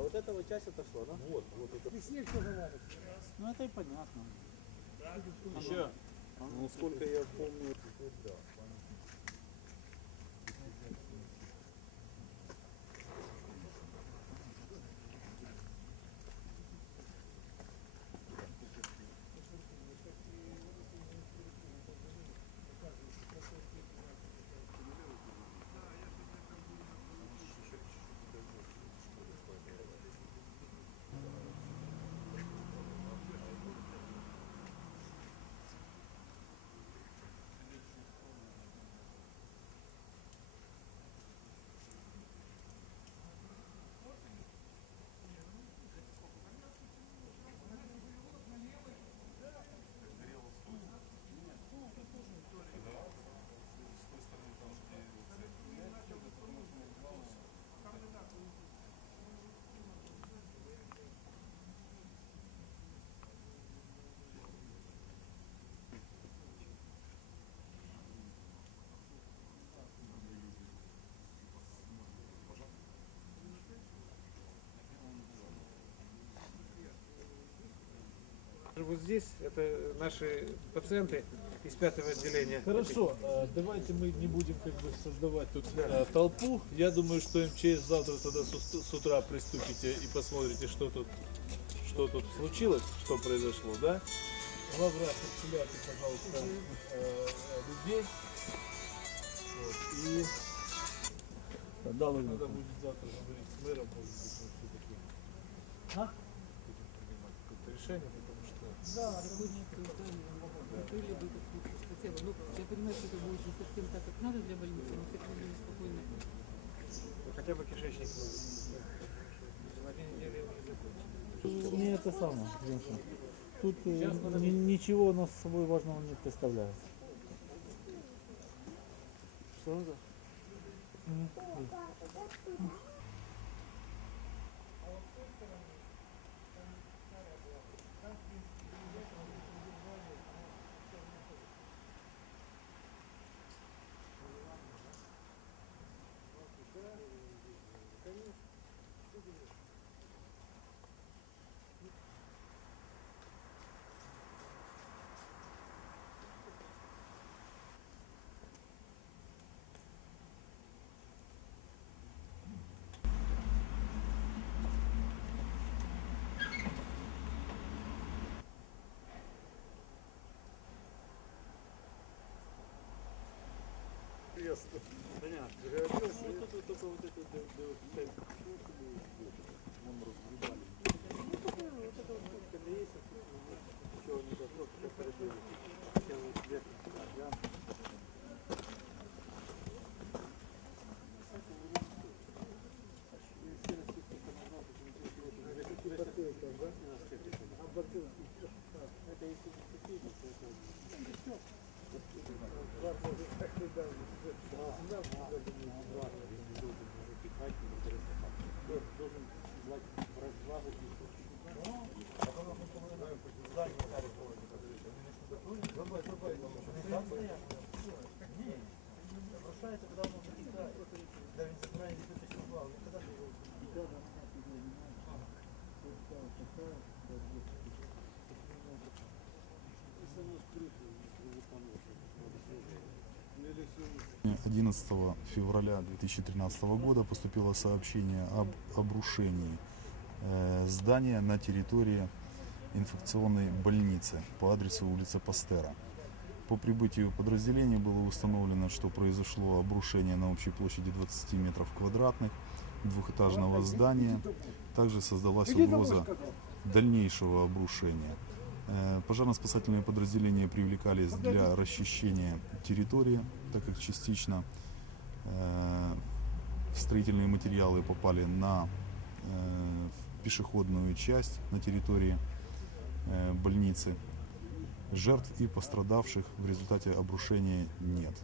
А вот этого часть отошло, да? Вот, вот это. Ну это и понятно. Еще. Ну сколько я помню. Да. Вот здесь это наши пациенты из пятого отделения. Хорошо, э, давайте мы не будем как бы создавать тут э, толпу. Я думаю, что МЧС завтра тогда с, ут- с утра приступите и посмотрите, что тут, что тут случилось, что произошло, да? Главврач, отселяйте, пожалуйста, э, э, людей. Вот, и Да, надо будет завтра говорить с мэром, может быть, все-таки А? будем принимать какое-то решение, потому что Да, рабочие здания закрыли бы. Ну, я понимаю, что это будет не совсем так, как надо для больницы, но все равно неспокойно. Ну, Хотя бы кишечник. На две недели уже закончили. Не это самое, Женька. Тут э, ни- ничего у нас с собой важного не представляет. Что это? невесту. Понятно. Пригодился. Ну, вот тут только вот эту э, девочку. Нам разгребали. Ну, только вот это вот только для есть. Ну, Чего не готов, как продели. Целый цвет. Программ. Это если не купить, то это... Дня 11 февраля 2013 года поступило сообщение об обрушении э, здания на территории инфекционной больницы по адресу улица Пастера. По прибытию подразделения было установлено, что произошло обрушение на общей площади 20 метров квадратных двухэтажного здания. Также создалась угроза дальнейшего обрушения. Э, Пожарно-спасательные подразделения привлекались для расчищения территории, так как частично э, строительные материалы попали на э, пешеходную часть на территории больницы. Жертв и пострадавших в результате обрушения нет.